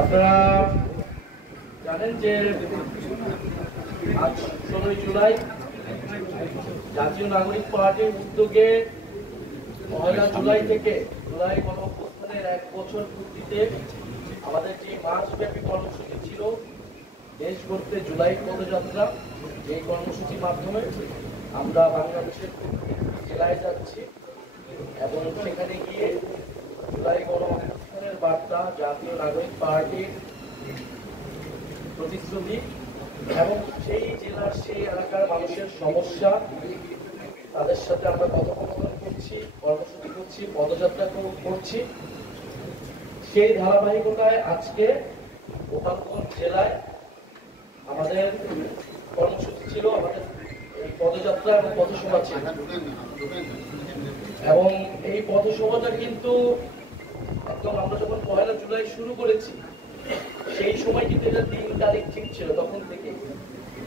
আপনারা জানেন যে আজ 16 জুলাই জাতীয় নাগরিক পার্টির উদ্যোগে 1 জুলাই থেকে জুলাই গণঅভ্যুত্থানের 1 বছর পূর্তিতে আমাদের যে মাসব্যাপী কর্মসূচি ছিল দেশ গড়তে জুলাই পদযাত্রা, এই কর্মসূচির মাধ্যমে আমরা বাংলাদেশের জেলায় যাচ্ছি এবং সেখানে গিয়ে জুলাই গণঅভ্যুত্থানের বার্তা, জাতীয় নাগরিক পার্টির প্রতিশ্রুতি এবং সেই জেলার সেই এলাকার মানুষের সমস্যা, তাদের সাথে আমরা কথোপকথন করছি, কর্মসূচি করছি, পদযাত্রা করছি। সেই ধারাবাহিকতায় আজকে গোপালগঞ্জ জেলায় আমাদের কর্মসূচি ছিল, আমাদের এই পদযাত্রা এবং পথসভা ছিল। এবং এই পথসভাটা কিন্তু একদম আমরা যখন 1 জুলাই শুরু করেছি সেই সময় কিন্তু এটা 3 তারিখ ঠিক ছিল। তখন থেকে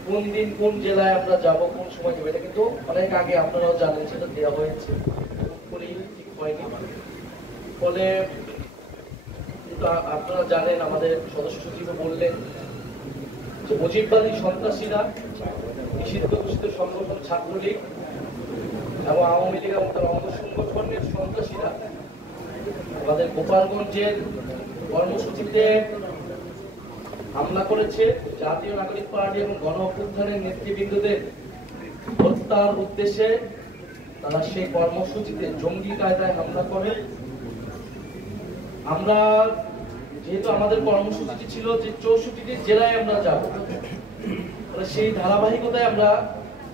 কোন দিন কোন জেলায় আমরা যাব, কোন সময় যাবো, এটা কিন্তু অনেক আগে আপনারাও জানেন সেটা দেওয়া হয়েছে, ঠিক হয়নি। ফলে কিন্তু আপনারা জানেন, আমাদের সদস্য সচিব বললেন যে মুজিববাদী সন্ত্রাসীরা, নিষিদ্ধ ঘোষিত সংগঠন ছাত্রলীগ এবং আওয়ামী লীগ এবং তার অঙ্গ সংগঠনের সন্ত্রাসীরা আমাদের গোপালগঞ্জের কর্মসূচিতে হামলা করেছে। জাতীয় নাগরিক পার্টি এবং গণঅভ্যুত্থানের নেতৃবৃন্দদের হত্যার উদ্দেশ্যে তারা সেই কর্মসূচিতে জঙ্গি কায়দায় হামলা করে। আমরা যেহেতু আমাদের কর্মসূচিটি ছিল যে 64টি জেলায় আমরা যাব, সেই ধারাবাহিকতায় আমরা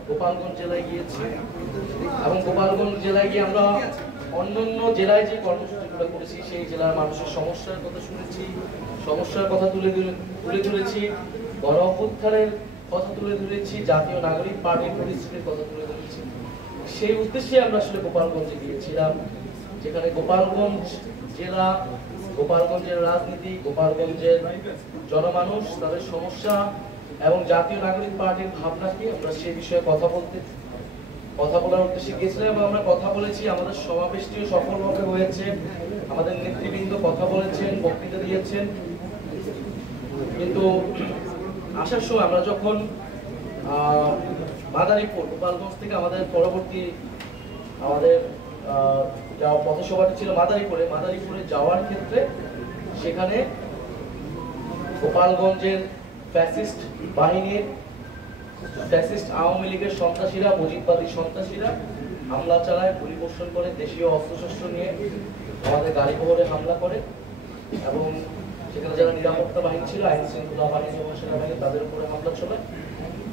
গোপালগঞ্জ জেলায় গিয়েছি এবং গোপালগঞ্জ জেলায় গিয়ে আমরা অন্যান্য জেলায় যে কর্মসূচিগুলো করেছি সেই জেলার মানুষের সমস্যার কথা শুনেছি, সমস্যার কথা তুলে ধরেছি, গণঅভ্যুত্থানের কথা তুলে ধরেছি, জাতীয় নাগরিক পার্টির পরিস্থিতির কথা তুলে ধরেছি। সেই উদ্দেশ্যে আমরা আসলে গোপালগঞ্জে গিয়েছিলাম, যেখানে গোপালগঞ্জ জেলা, গোপালগঞ্জের রাজনীতি, গোপালগঞ্জের জনমানুষ, তাদের সমস্যা এবং জাতীয় নাগরিক পার্টির ভাবনা কি, আমরা সেই বিষয়ে কথা বলার উদ্দেশ্যে গিয়েছিলাম এবং আমরা কথা বলেছি। আমাদের সমাবেশটিও সফলভাবে হয়েছে, আমাদের নেতৃবৃন্দ কথা বলেছেন, বক্তৃতা দিয়েছেন। কিন্তু আসার সময় আমরা যখন মাদারীপুর, গোপালগঞ্জ থেকে আমাদের পরবর্তী আমাদের পথসভাটি ছিল মাদারীপুরে যাওয়ার ক্ষেত্রে সেখানে গোপালগঞ্জের ফ্যাসিস্ট বাহিনীর, ফ্যাসিস্ট আওয়ামী লীগের সন্ত্রাসীরা, মুজিববাদী সন্ত্রাসীরা হামলা চালায়, পরিবর্ষণ করে, দেশীয় অস্ত্রশস্ত্র নিয়ে আমাদের গাড়ি বহরে হামলা করে এবং সেখানে যারা নিরাপত্তা বাহিনী ছিল, আইন শৃঙ্খলা বাহিনী এবং সেনাবাহিনী, তাদের উপরে হামলা চলে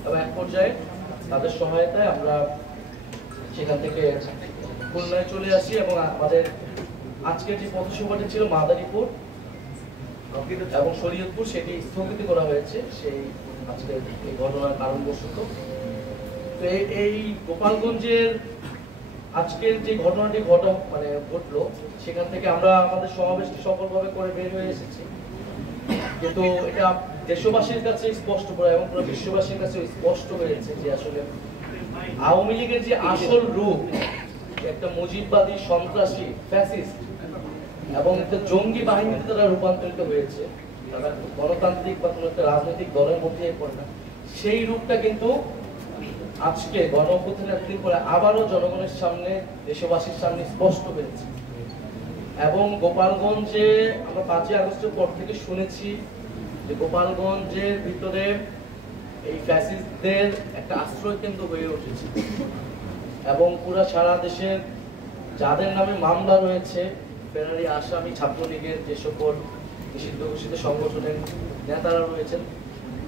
এবং এক পর্যায়ে তাদের সহায়তায় আমরা সেখান থেকে খুলনায় চলে আসি এবং আমাদের আজকের যে পথসভাটি ছিল মাদারীপুর এবং শরীয়তপুর, সেটি স্থগিত করা হয়েছে সেই আজকের এই ঘটনার কারণবশত। তো এই গোপালগঞ্জের আজকের যে ঘটনাটি ঘটলো, সেখান থেকে আমরা আমাদের সমাবেশটি সফলভাবে করে বের হয়ে এসেছি। কিন্তু এটা দেশবাসীর কাছে স্পষ্ট করে এবং পুরো বিশ্ববাসীর কাছে স্পষ্ট হয়েছে যে আসলে আওয়ামী লীগের যে আসল রূপ, একটা মুজিববাদী সন্ত্রাসী ফ্যাসিস্ট এবং একটা জঙ্গি বাহিনীতে তারা রূপান্তরিত হয়েছে, তারা গণতান্ত্রিক বা কোনো একটা রাজনৈতিক দলের মধ্যে পড়ে না, সেই রূপটা কিন্তু আজকে গণঅভ্যুত্থানের একদিন পরে আবারও জনগণের সামনে, দেশবাসীর সামনে স্পষ্ট হয়েছে। এবং গোপালগঞ্জে আমরা 5 আগস্টের পর থেকে শুনেছি যে গোপালগঞ্জের ভিতরে এই ফ্যাসিস্টদের একটা আশ্রয় কেন্দ্র হয়ে উঠেছে এবং পুরো সারা দেশের যাদের নামে মামলা রয়েছে, ফেরারি আসামি, ছাত্রলীগের যে সকল নিষিদ্ধ ঘোষিত সংগঠনের নেতারা রয়েছেন,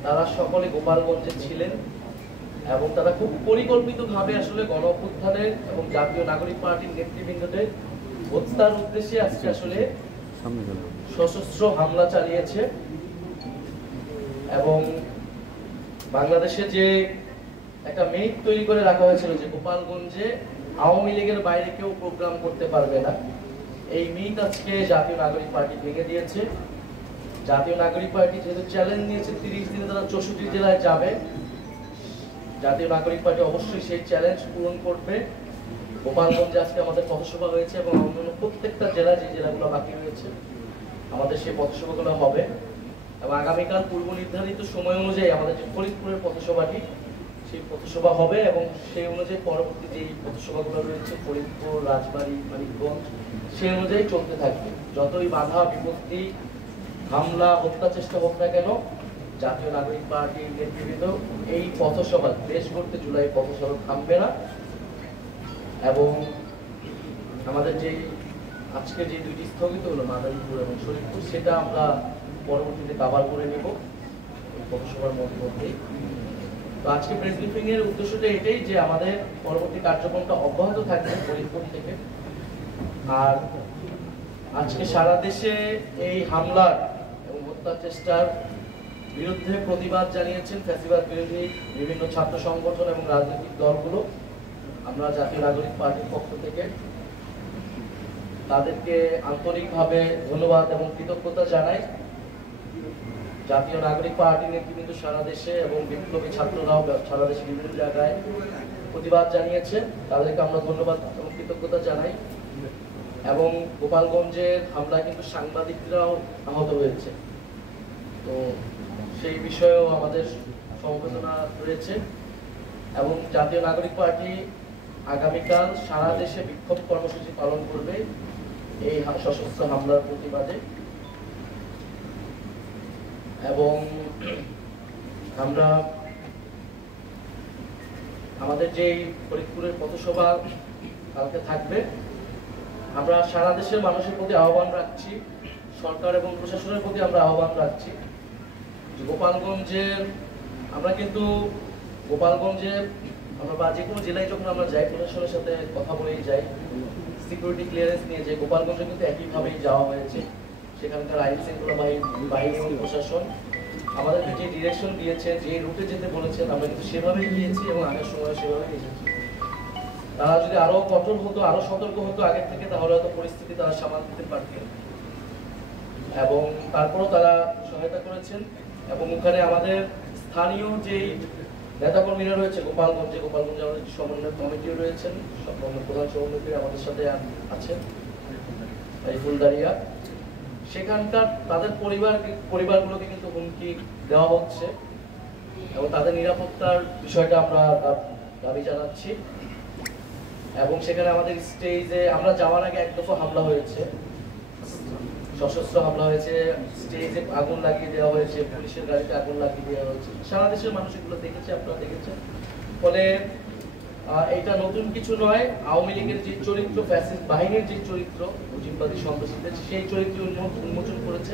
তারা সকলে গোপালগঞ্জে ছিলেন এবং তারা খুব পরিকল্পিতভাবে আসলে গণঅভ্যুত্থানের এবং জাতীয় নাগরিক পার্টির নেতৃবৃন্দদের হত্যার উদ্দেশ্যে আজকে আসলে সশস্ত্র হামলা চালিয়েছে। এবং বাংলাদেশে যে একটা মিথ তৈরি করে রাখা হয়েছিল যে গোপালগঞ্জে আওয়ামী লীগের বাইরে কেউ প্রোগ্রাম করতে পারবে না, এই মিথ আজকে জাতীয় নাগরিক পার্টি ভেঙে দিয়েছে। জাতীয় নাগরিক পার্টি যেহেতু চ্যালেঞ্জ নিয়েছে 30 দিনে তারা 64 জেলায় যাবে, জাতীয় নাগরিক পার্টি অবশ্যই সেই চ্যালেঞ্জ পূরণ করবে। গোপালগঞ্জে আজকে আমাদের পথসভা হয়েছে এবং অন্যান্য প্রত্যেকটা প্রত্যেকটা জেলা, যে জেলাগুলো বাকি রয়েছে আমাদের সেই পথসভাগুলো হবে। এবং আগামীকাল পূর্ব নির্ধারিত সময় অনুযায়ী আমাদের যে ফরিদপুরের পথসভাটি, সেই পথসভা হবে এবং সেই অনুযায়ী পরবর্তী যে পথসভাগুলো রয়েছে ফরিদপুর, রাজবাড়ী, মানিকগঞ্জ, সেই অনুযায়ী চলতে থাকবে। যতই বাধা বিপত্তি, হামলা, হত্যা চেষ্টা হোক না কেন, জাতীয় নাগরিক পার্টির নেতৃবৃন্দ এই পথসভা, দেশ গড়তে জুলাই পথসভা থামবে না। এবং আমাদের যে আজকে যে দুইটি স্থগিত হলো মাদারীপুর এবং শরীফপুর, সেটা আমরা পরবর্তীতে কভার করে নেব এই পথসভার মধ্যেই। তো আজকে প্রেস ব্রিফিং এর উদ্দেশ্যটা এটাই যে আমাদের পরবর্তী কার্যক্রমটা অব্যাহত থাকবে ফরিদপুর থেকে। আর আজকে সারা দেশে এই হামলার এবং হত্যা চেষ্টার বিরুদ্ধে প্রতিবাদ জানিয়েছেন ফ্যাসিবাদ বিরোধী বিভিন্ন ছাত্র সংগঠন এবং রাজনৈতিক দলগুলো। আমরা জাতীয় নাগরিক পার্টির পক্ষ থেকে তাদেরকে আন্তরিকভাবে ধন্যবাদ এবং কৃতজ্ঞতা জানাই। জাতীয় নাগরিক পার্টির নেতৃবৃন্দ সারা দেশে এবং বিপ্লবী ছাত্ররাও সারা দেশে বিভিন্ন জায়গায় প্রতিবাদ জানিয়েছে, তাদেরকে আমরা ধন্যবাদ এবং কৃতজ্ঞতা জানাই। এবং গোপালগঞ্জের হামলায় কিন্তু সাংবাদিকরাও আহত হয়েছে, তো সেই বিষয়েও আমাদের সমবেদনা রয়েছে। এবং জাতীয় নাগরিক পার্টি আগামীকাল সারা দেশে বিক্ষোভ কর্মসূচি পালন করবে এই সশস্ত্র হামলার প্রতিবাদে। এবং আমরা আমাদের যে ফরিদপুরের পথসভা কালকে থাকবে, আমরা সারা দেশের মানুষের প্রতি আহ্বান রাখছি, সরকার এবং প্রশাসনের প্রতি আমরা আহ্বান রাখছি যে গোপালগঞ্জের আমরা কিন্তু গোপালগঞ্জে আমরা বা যে কোনো জেলায় যখন আমরা যাই প্রশাসনের সাথে কথা বলেই যাই, সিকিউরিটি ক্লিয়ারেন্স নিয়ে যে গোপালগঞ্জে কিন্তু একইভাবেই যাওয়া হয়েছে। সেখানকার আইন শৃঙ্খলা বাহিনী এবং প্রশাসন আমাদেরকে যে ডিরেকশন দিয়েছে, যে রুটে যেতে বলেছেন, আমরা কিন্তু সেভাবেই গিয়েছি এবং আগের সময় সেভাবেই এসেছি। তারা যদি আরো কঠোর হতো, আরো সতর্ক হতো আগের থেকে, তাহলে হয়তো পরিস্থিতি তারা সামাল দিতে পারতেন। এবং তারপরও তারা সহায়তা করেছেন। এবং ওখানে আমাদের স্থানীয় যেই নেতাকর্মীরা রয়েছে গোপালগঞ্জে আমাদের সমন্বয় কমিটিও রয়েছেন, প্রধান সমন্বয়কারী আমাদের সাথে আছেন এই ফুলদারিয়া। সেখানকার তাদের পরিবারগুলোকে কিন্তু হুমকি দেওয়া হচ্ছে এবং তাদের নিরাপত্তার বিষয়টা আমরা দাবি জানাচ্ছি। এবং সেখানে আমাদের স্টেজে আমরা যাওয়ার আগে এক দফা হামলা হয়েছে, সশস্ত্র হামলা হয়েছে, স্টেজে আগুন লাগিয়ে দেওয়া হয়েছে, পুলিশের গাড়িতে আগুন লাগিয়ে দেওয়া হয়েছে। সারা দেশের মানুষ এগুলো দেখেছে, আপনারা দেখেছেন। ফলে এটা নতুন কিছু নয়। আওয়ামী লীগের যে চরিত্র, ফ্যাসিস্ট বাহিনীর যে চরিত্র, মুজিববাদী সন্ত্রাসীদের সেই চরিত্র উন্মোচন করেছে।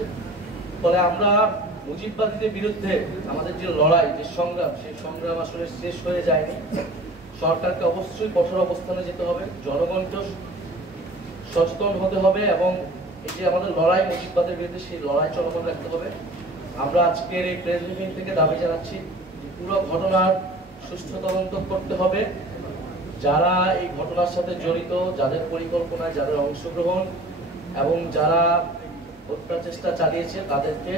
ফলে আমরা মুজিববাদীদের বিরুদ্ধে আমাদের যে লড়াই, যে সংগ্রাম, সেই সংগ্রাম আসলে শেষ হয়ে যায়নি। সরকারকে অবশ্যই কঠোর অবস্থানে যেতে হবে, জনগণকে সচেতন হতে হবে এবং এই যে আমাদের লড়াই মুজিববাদের বিরুদ্ধে, সেই লড়াই চলমান রাখতে হবে। আমরা আজকের এই প্রেস ব্রিফিং থেকে দাবি জানাচ্ছি পুরো ঘটনার সুষ্ঠু তদন্ত করতে হবে। যারা এই ঘটনার সাথে জড়িত, যাদের পরিকল্পনায়, যাদের অংশগ্রহণ এবং যারা হত্যা চেষ্টা চালিয়েছে, তাদেরকে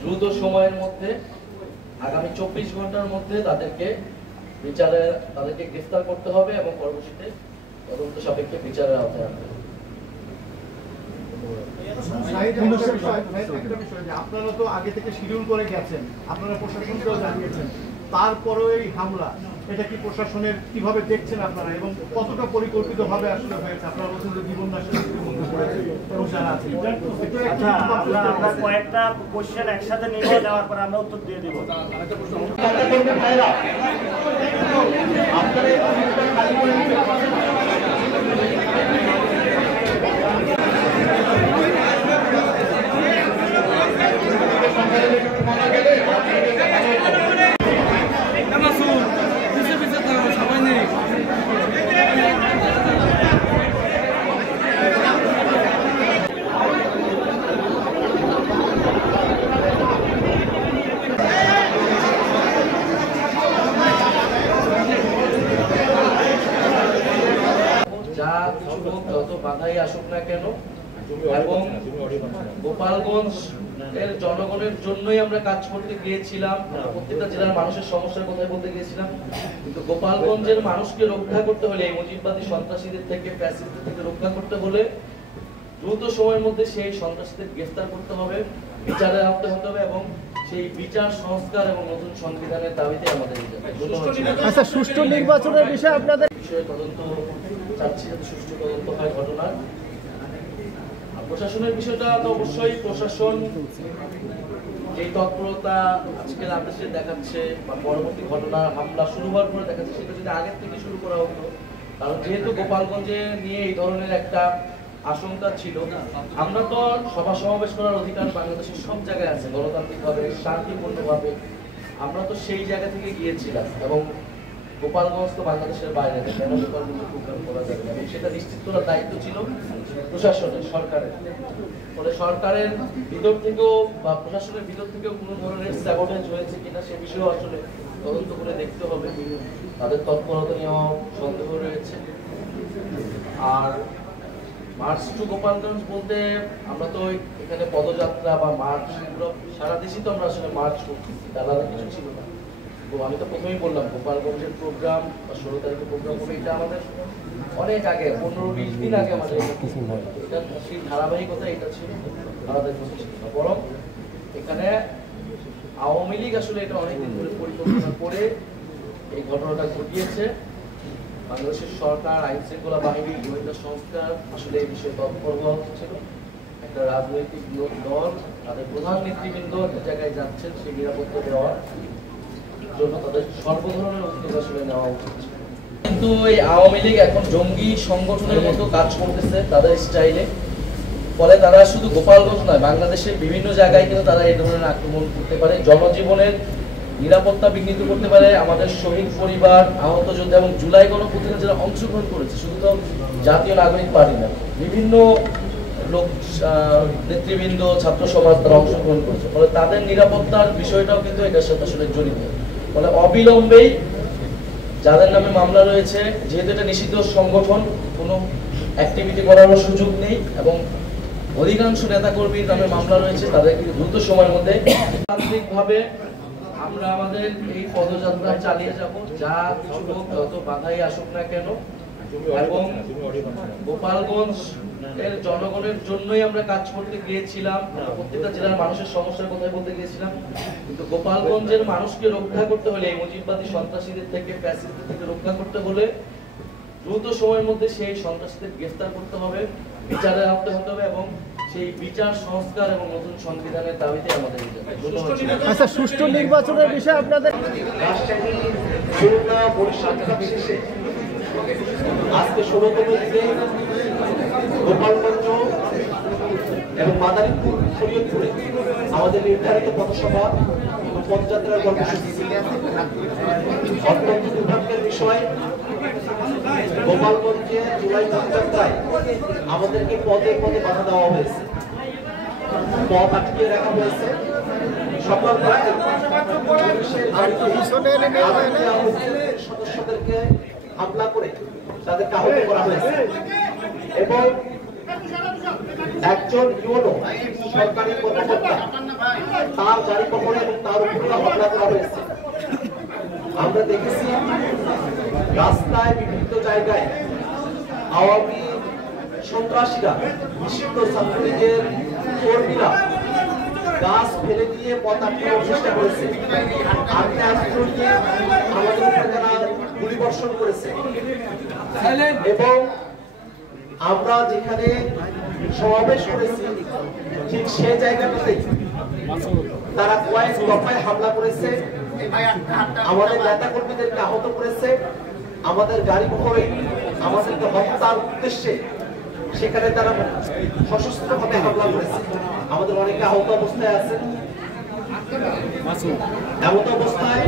দ্রুত সময়ের মধ্যে, আগামী 24 ঘন্টার মধ্যে তাদেরকে গ্রেফতার করতে হবে এবং পরবর্তীতে তদন্ত সাপেক্ষে বিচারের আওতায় আনতে হবে। আপনারা তো আগে থেকে শিডিউল করে গেছেন, আপনারা প্রশাসনকেও জানিয়েছেন, তারপরেও এই হামলা, এটা কি প্রশাসনের কিভাবে দেখছেন আপনারা এবং কতটা পরিকল্পিত ভাবে আসলে হয়েছে? আপনারা বলছেন যে জীবন নাশের এবং যারা আছে। আমরা কয়েকটা কোশ্চেন একসাথে নিব, দেওয়ার পর আমরা উত্তর দিয়ে দিব। যত বাধাই আসুক না কেন, এবং গোপালগঞ্জ এর জনগণের জন্যই আমরা কাজ করতে গিয়েছিলাম। প্রত্যেকটা জেলার মানুষের সমস্যার কথা বলতে গিয়েছিলাম, কিন্তু গোপালগঞ্জের মানুষকে রক্ষা করতে হলে, এই মুজিববাদী সন্ত্রাসীদের থেকে, ফ্যাসিস্টদের থেকে রক্ষা করতে হলে দ্রুত সময়ের মধ্যে সেই সন্ত্রাসীদের গ্রেফতার করতে হবে, বিচারে আনতে হতে হবে এবং সেই বিচার সংস্কার এবং নতুন সংবিধানের দাবিতে আমাদের আচ্ছা, সুষ্ঠু নির্বাচনের বিষয়ে আপনাদের বিষয়ে তদন্ত চাচ্ছি, যাতে সুষ্ঠু তদন্ত হয় ঘটনার। প্রশাসনের বিষয়টা তো অবশ্যই প্রশাসন যে তৎপরতা আজকের আদেশে দেখাচ্ছে বা পরবর্তী ঘটনা হামলা শুরু হওয়ার পরে দেখাচ্ছে, সেটা যদি আগের থেকে শুরু করা হতো, কারণ যেহেতু গোপালগঞ্জে নিয়ে এই ধরনের একটা আশঙ্কা ছিল। আমরা তো সভা সমাবেশ করার অধিকার বাংলাদেশের সব জায়গায় আছে, গণতান্ত্রিকভাবে শান্তিপূর্ণভাবে। আমরা তো সেই জায়গা থেকে গিয়েছিলাম এবং গোপালগঞ্জ তো বাংলাদেশের বাইরে, কেন গোপালগঞ্জে প্রোগ্রাম করা যাবে এবং সেটা নিশ্চিত করার দায়িত্ব ছিল প্রশাসনের, সরকারের। ফলে সরকারের ভিতর থেকেও বা প্রশাসনের ভিতর থেকেও কোনো ধরনের স্যাবোটেজ হয়েছে কিনা সে বিষয়েও আসলে তদন্ত করে দেখতে হবে। তাদের তৎপরতা নিয়েও সন্দেহ রয়েছে। আর মার্চ টু গোপালগঞ্জ বলতে আমরা তো এখানে পদযাত্রা বা মার্চ, এগুলো সারা দেশেই তো আমরা আসলে মার্চ করতেছি, আলাদা কিছু ছিল না। তো আমি তো প্রথমেই বললাম গোপালগঞ্জের প্রোগ্রাম বা 16 তারিখের প্রোগ্রাম হবে, এটা আমাদের অনেক আগে, 15-20 দিন আগে আমাদের এটা সেই ধারাবাহিকতা এটা ছিল, আলাদা কিছু ছিল না। বরং এখানে আওয়ামী লীগ আসলে এটা অনেকদিন ধরে পরিকল্পনা করে এই ঘটনাটা ঘটিয়েছে। বাংলাদেশের সরকার, আইন শৃঙ্খলা বাহিনী, গোয়েন্দা সংস্থা আসলে এই বিষয়ে তৎপর হওয়া হচ্ছিল। একটা রাজনৈতিক দল তাদের প্রধান নেতৃবৃন্দ একটা জায়গায় যাচ্ছেন, সেই নিরাপত্তা দেওয়ার জন্য তাদের সর্বধরনের উদ্যোগ আসলে নেওয়া উচিত। কিন্তু এই আওয়ামী লীগ এখন জঙ্গি সংগঠনের মতো কাজ করতেছে তাদের স্টাইলে। ফলে তারা শুধু গোপালগঞ্জ নয়, বাংলাদেশের বিভিন্ন জায়গায় কিন্তু তারা এই ধরনের আক্রমণ করতে পারে, জনজীবনের নিরাপত্তা বিঘ্নিত করতে পারে। আমাদের শহীদ পরিবার, আহত যোদ্ধা এবং জুলাই গণঅভ্যুত্থানে যারা অংশগ্রহণ করেছে, শুধু তো জাতীয় নাগরিক পার্টি না, বিভিন্ন লোক, নেতৃবৃন্দ, ছাত্র সমাজ তারা অংশগ্রহণ করেছে। ফলে তাদের নিরাপত্তার বিষয়টাও কিন্তু এটার সাথে আসলে জড়িত। ফলে অবিলম্বেই যাদের নামে মামলা রয়েছে, যেহেতু এটা নিষিদ্ধ সংগঠন, কোনো অ্যাক্টিভিটি করারও সুযোগ নেই এবং অধিকাংশ নেতাকর্মীর নামে মামলা রয়েছে, তাদেরকে দ্রুত সময়ের মধ্যে তান্ত্রিকভাবে আমরা আমাদের এই পদযাত্রা চালিয়ে যাব, যা কিছু হোক, যত বাধাই আসুক না কেন। এবং গোপালগঞ্জ এর জনগণের জন্যই আমরা কাজ করতে গিয়েছিলাম। প্রত্যেকটা জেলার মানুষের সমস্যার কথা বলতে গিয়েছিলাম, কিন্তু গোপালগঞ্জের মানুষকে রক্ষা করতে হলে, এই মুজিববাদী সন্ত্রাসীদের থেকে, ফ্যাসিস্টদের থেকে রক্ষা করতে হলে দ্রুত সময়ের মধ্যে সেই সন্ত্রাসীদের গ্রেফতার করতে হবে, বিচারে আনতে হতে হবে এবং সেই বিচার সংস্কার এবং নতুন সংবিধানের দাবিতে আমাদের আচ্ছা, সুষ্ঠু নির্বাচনের বিষয়ে আপনাদের আজকে 16তম দিনে গোপালগঞ্জ এবং মাদারীপুর, শরীয়তপুরে আমাদের নির্ধারিত পথসভা এবং পদযাত্রার কর্মসূচি। অত্যন্ত দুর্ভাগ্যের বিষয়, গোপালগঞ্জে জুলাই পদযাত্রায় আমাদেরকে পদে পদে বাধা দেওয়া হয়েছে, পথ আটকিয়ে রাখা হয়েছে। সকল সদস্যদেরকে হামলা করে তাদেরকে আহত করা হয়েছে এবং একজন ইউনো সরকারি কর্মকর্তা, তার গাড়ি কখনো এবং তার উপরে হামলা করা হয়েছে। আমরা দেখেছি রাস্তায় বিভিন্ন জায়গায় আওয়ামী সন্ত্রাসীরা, নিষিদ্ধ ছাত্রলীগের কর্মীরা গাছ ফেলে দিয়ে পথ আটকানোর চেষ্টা করেছে, আগ্নেয়াস্ত্র নিয়ে আমাদের উপরে তারা গুলিবর্ষণ করেছে এবং আমরা যেখানে সমাবেশ করেছি ঠিক সেই জায়গাটাতে তারা কয়েক দফায় হামলা করেছে, আমাদের নেতা কর্মীদেরকে আহত করেছে, আমাদের গাড়ি বহরে আমাদেরকে হত্যার উদ্দেশ্যে সেখানে তারা সশস্ত্রভাবে হামলা করেছে। আমাদের অনেকে আহত অবস্থায় আছে। এমন অবস্থায়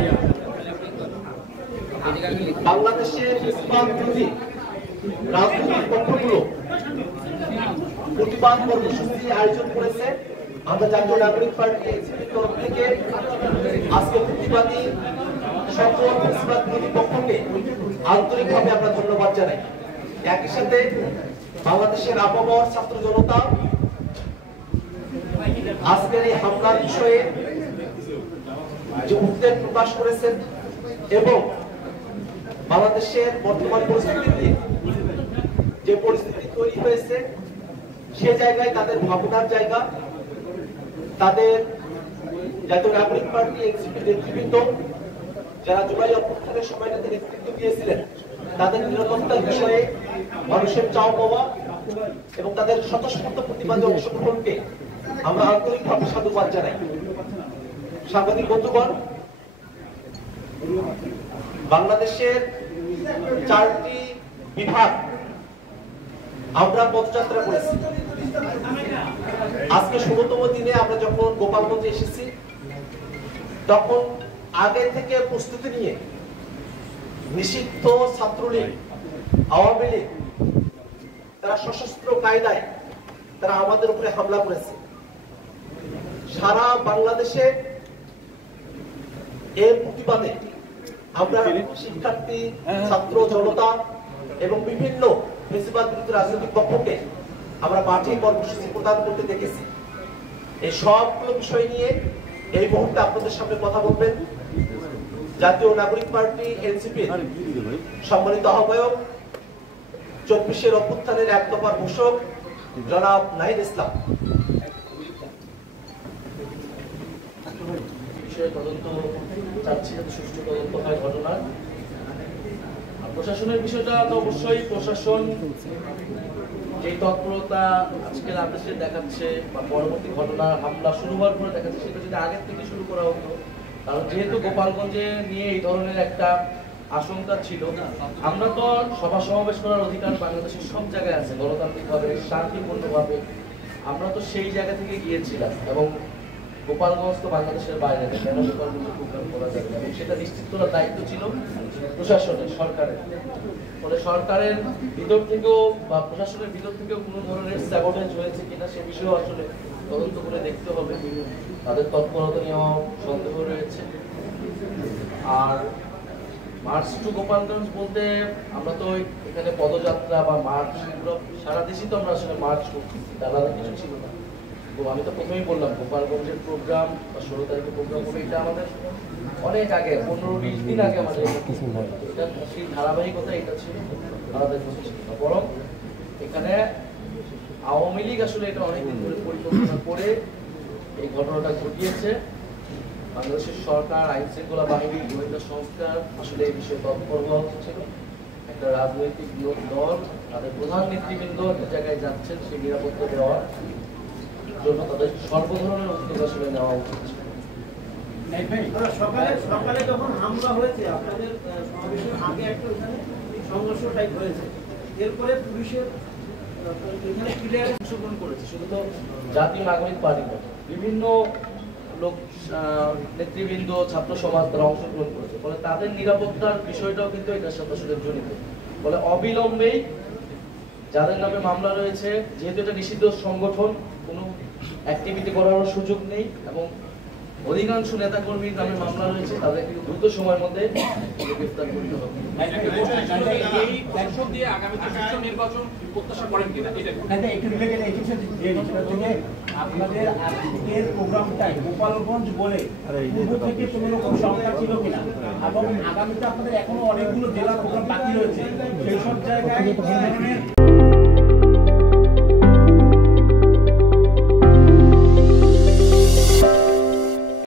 বাংলাদেশের ইসলাম বিরোধী রাজনৈতিক পক্ষগুলো প্রতিবাদ কর্মসূচি আয়োজন করেছে। আমরা জাতীয় নাগরিক পার্টির তরফ থেকে আজকে প্রতিবাদী সকল প্রতিবাদ বিরোধী পক্ষকে আন্তরিকভাবে আমরা ধন্যবাদ জানাই। একই সাথে বাংলাদেশের আপামর ছাত্র জনতা আজকের এই হামলার বিষয়ে যে উদ্বেগ প্রকাশ করেছেন এবং বাংলাদেশের বর্তমান পরিস্থিতিতে যে পরিস্থিতি তৈরি হয়েছে সে জায়গায় তাদের ভাবনার জায়গা, তাদের জাতীয় নাগরিক পার্টি এনসিপি নেতৃবৃন্দ যারা জুলাই অভ্যুত্থানের সময়টাতে নেতৃত্ব দিয়েছিলেন তাদের নিরাপত্তার বিষয়ে মানুষের চাওয়া পাওয়া এবং তাদের স্বতঃস্ফূর্ত প্রতিবাদে অংশগ্রহণকে আমরা আন্তরিকভাবে সাধুবাদ জানাই। সাংবাদিক বন্ধুগণ, বাংলাদেশের 4টি বিভাগ আমরা পদযাত্রা করেছি। আজকে 16তম দিনে আমরা যখন গোপালগঞ্জে এসেছি তখন আগে থেকে প্রস্তুতি নিয়ে নিষিদ্ধ ছাত্রলীগ, আওয়ামী লীগ তারা সশস্ত্র কায়দায় তারা আমাদের উপরে হামলা করেছে। সারা বাংলাদেশে এর প্রতিবাদে আমরা শিক্ষার্থী, ছাত্র জনতা এবং বিভিন্ন ফেসিবাদ বিরোধী রাজনৈতিক পক্ষকে আমরা মাঠে কর্মসূচি প্রদান করতে দেখেছি। এই সবগুলো বিষয় নিয়ে এই মুহূর্তে আপনাদের সামনে কথা বলবেন জাতীয় নাগরিক পার্টি এনসিপির সম্মানিত আহ্বায়ক, 24-এর অভ্যুত্থানের 1 দফার ঘোষক জনাব নাহিদ ইসলাম। বিষয়ে তদন্ত চাচ্ছি, সুষ্ঠু তদন্ত হয় ঘটনার। প্রশাসনের বিষয়টা তো অবশ্যই প্রশাসন যে তৎপরতা আজকে রাতে দেখাচ্ছে বা পরবর্তী ঘটনা হামলা শুরু হওয়ার পরে দেখাচ্ছে সেটা যদি আগের থেকে শুরু করা হতো, কারণ যেহেতু গোপালগঞ্জে নিয়ে এই ধরনের একটা আশঙ্কা ছিল। আমরা তো সভা সমাবেশ করার অধিকার বাংলাদেশের সব জায়গায় আছে, গণতান্ত্রিকভাবে শান্তিপূর্ণভাবে আমরা তো সেই জায়গা থেকে গিয়েছিলাম এবং গোপালগঞ্জ তো বাংলাদেশের বাইরে, কেন গোপালগঞ্জে প্রোগ্রাম করা যাবে এবং সেটা নিশ্চিত করার দায়িত্ব ছিল প্রশাসনের, সরকারের। ফলে সরকারের ভিতর থেকেও বা প্রশাসনের ভিতর থেকেও কোনো ধরনের স্যাবোটেজ হয়েছে কিনা সে বিষয়েও আসলে তদন্ত করে দেখতে হবে। তাদের তৎপরতা নিয়েও সন্দেহ রয়েছে। আর মার্চ টু গোপালগঞ্জ বলতে আমরা তো এখানে পদযাত্রা বা মার্চ এগুলো সারা দেশই তো আমরা আসলে মার্চ করছি, আলাদা কিছু ছিল না। তো আমি তো প্রথমেই বললাম গোপালগঞ্জের প্রোগ্রাম বা 16 তারিখের প্রোগ্রাম হবে, এটা আমাদের অনেক আগে 15-20 দিন আগে আমাদের এটা সেই ধারাবাহিকতা এটা ছিল, আলাদা কিছু ছিল না। বরং এখানে আওয়ামী লীগ আসলে এটা অনেকদিন ধরে পরিকল্পনা করে এই ঘটনাটা ঘটিয়েছে। বাংলাদেশের সরকার, আইন শৃঙ্খলা বাহিনী, গোয়েন্দা সংস্থা আসলে এই বিষয়ে তৎপর হওয়া উচিত ছিল। একটা রাজনৈতিক দল তাদের প্রধান নেতৃবৃন্দ একটা জায়গায় যাচ্ছেন, সেই নিরাপত্তা দেওয়ার জন্য তাদের সর্বধরনের উদ্যোগ আসলে নেওয়া উচিত ছিল। সকালে যখন হামলা হয়েছে আপনাদের সমাবেশের আগে একটা ওখানে সংঘর্ষ টাইপ হয়েছে, এরপরে পুলিশের এখানে ক্লিয়ার অংশগ্রহণ করেছে শুধু তো জাতীয় নাগরিক পার্টি নয়, বিভিন্ন লোক, নেতৃবৃন্দ, ছাত্র সমাজ তারা অংশগ্রহণ করেছে। ফলে তাদের নিরাপত্তার বিষয়টাও কিন্তু এটার সাথে আসলে জড়িত। ফলে অবিলম্বেই যাদের নামে মামলা রয়েছে, যেহেতু এটা নিষিদ্ধ সংগঠন, কোনো অ্যাক্টিভিটি করার সুযোগ নেই এবং অধিকাংশ নেতাকর্মীর নামে মামলা রয়েছে, তাদেরকে দ্রুত সময়ের মধ্যে গ্রেফতার করতে হবে। আপনাদের আজকের প্রোগ্রামটাই গোপালগঞ্জ বলে পূর্ব থেকে কোনো রকম সংখ্যা ছিল কিনা, এবং আগামীতে আপনাদের এখনো অনেকগুলো জেলা প্রোগ্রাম বাকি রয়েছে, সেই সব জায়গায়